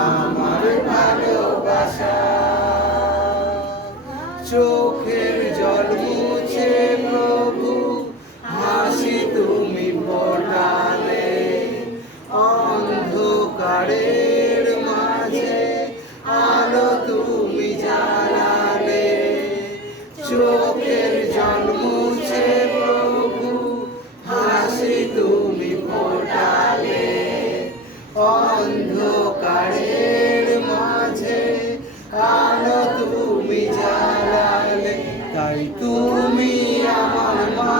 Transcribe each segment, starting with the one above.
আমার ভালোবাসা। চোখের জল মুছে প্রভু হাসি তুমি ফোটালে, অন্ধকারের মাঝে আলো তুমি জ্বালালে। চোখের জল মুছে প্রভু হাসি তুমি ফোটালে, অন্ধকারের মাঝে আলো তুমি জ্বালালে। তাই তুমি আমার মা,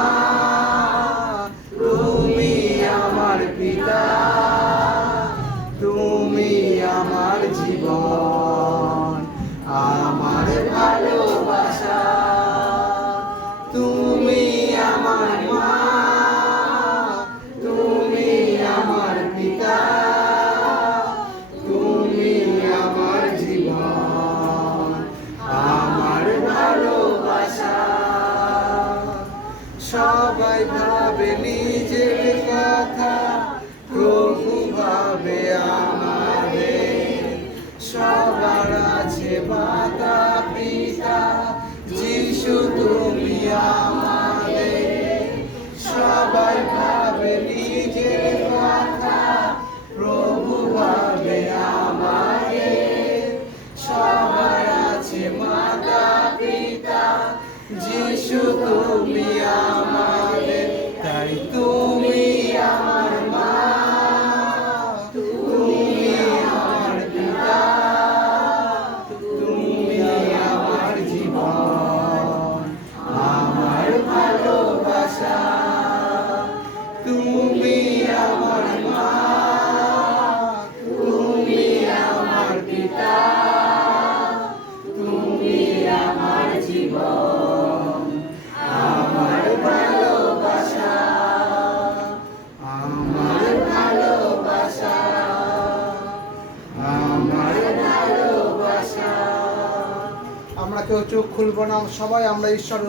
তুমি আমার পিতা, তুমি আমার জীবন, আমার ভালোবাসা। তুমি আমার মা, তুমি আমার পিতা, তুমি আমার জীবন, আমার ভালোবাসা। সবাই ভাবে নিজের কথা, প্রভু ভাবে আমাদের। সবার আছে মাতা পিতা, যিশু তুমি আমাদের। সবাই ভাবে নিজের কথা, প্রভু ভাবে আমাদের। সবার আছে মাতা পিতা, যিশু তুমি আমাদের। তাই তুমি আমার মা, তুমি আমার পিতা, তুমি আমার জীবন, আমার ভালোবাসা। তুমি আমার মা, তুমি আমার পিতা, তুমি আমার জীবন, আমার ভালোবাসা, আমার ভালোবাসা, আমার ভালোবাসা। আমরা কেউ চোখ খুলবো না, সবাই আমরা ঈশ্বর